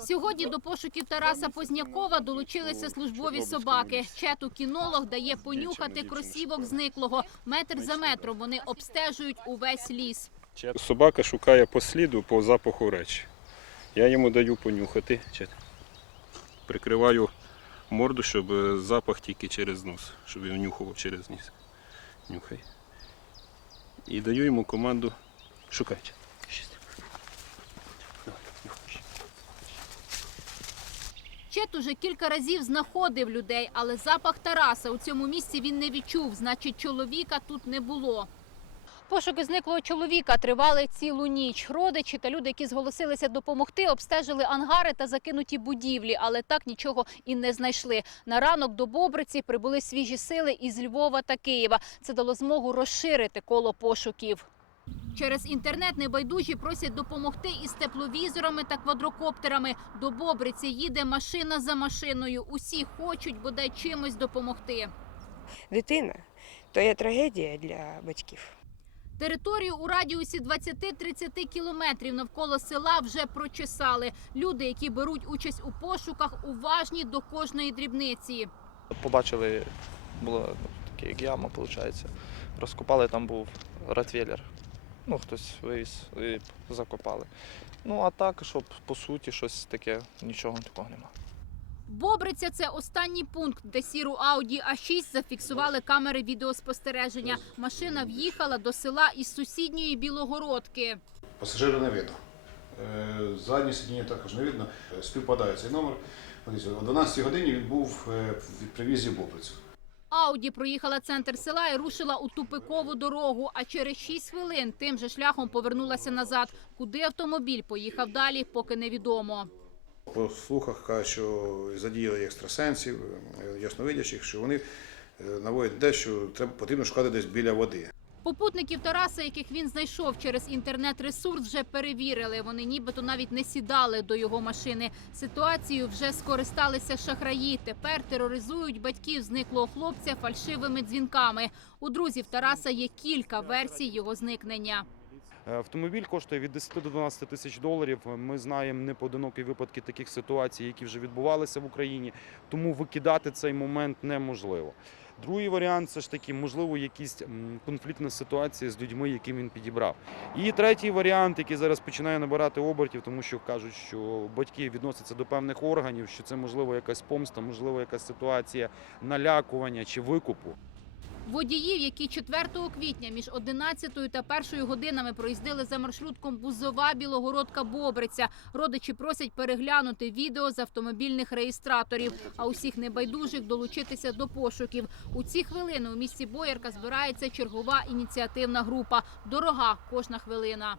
Сьогодні до пошуків Тараса Познякова долучилися службові собаки. Чету кінолог дає понюхати кросівок зниклого. Метр за метром вони обстежують увесь ліс. Собака шукає по сліду, по запаху речі. Я йому даю понюхати. Прикриваю морду, щоб е, запах тільки через нос, щоб він нюхав через ніс. Нюхай. І даю йому команду шукайте. Чет уже кілька разів знаходив людей, але запах Тараса у цьому місці він не відчув. Значить, чоловіка тут не було. Пошуки зниклого чоловіка тривали цілу ніч. Родичі та люди, які зголосилися допомогти, обстежили ангари та закинуті будівлі, але так нічого і не знайшли. На ранок до Бобриці прибули свіжі сили із Львова та Києва. Це дало змогу розширити коло пошуків. Через інтернет небайдужі просять допомогти із тепловізорами та квадрокоптерами. До Бобриці їде машина за машиною. Усі хочуть бодай чимось допомогти. дитина то є трагедія для батьків. Територію у радіусі 20-30 кілометрів навколо села вже прочесали. Люди, які беруть участь у пошуках, уважні до кожної дрібниці. Побачили, була таке як яма, виходить. Розкопали, там був ротвейлер. Ну, хтось вивіз і закопали. Ну, а так, щоб по суті щось таке, нічого такого нема. Бобриця це останній пункт, де сіру Ауді А6 зафіксували камери відеоспостереження. Машина в'їхала до села із сусідньої Білогородки. Пасажира не видно. Е, Заднє сидіння також не видно. Е, Співпадає цей номер. О 12 годині він був е, в привізі в Бобрицю. Ауді проїхала центр села і рушила у тупикову дорогу. А через 6 хвилин тим же шляхом повернулася назад. Куди автомобіль поїхав далі, поки невідомо. По слухах кажуть, що задіяли екстрасенсів, е, ясновидячих, що вони е, наводять те, що треба потрібно шукати десь біля води. Попутників Тараса, яких він знайшов через інтернет-ресурс, вже перевірили. Вони нібито навіть не сідали до його машини. Ситуацією вже скористалися шахраї. Тепер тероризують батьків зниклого хлопця фальшивими дзвінками. У друзів Тараса є кілька версій його зникнення. Е, Автомобіль коштує від 10 до 12 тисяч доларів. Ми знаємо непоодинокі випадки таких ситуацій, які вже відбувалися в Україні. Тому викидати цей момент неможливо. Другий варіант це ж таки, можливо, якісь конфліктні ситуація з людьми, яким він підібрав. І третій варіант, який зараз починає набирати обертів, тому що кажуть, що батьки відносяться до певних органів, що це можливо якась помста, можливо, якась ситуація налякування чи викупу. Водіїв, які 4 квітня між 11 та 1 годинами проїздили за маршрутком Бузова Білогородка Бобриця. Родичі просять переглянути відео з автомобільних реєстраторів, а усіх небайдужих долучитися до пошуків. У ці хвилини у місті Боярка збирається чергова ініціативна група. Дорога кожна хвилина.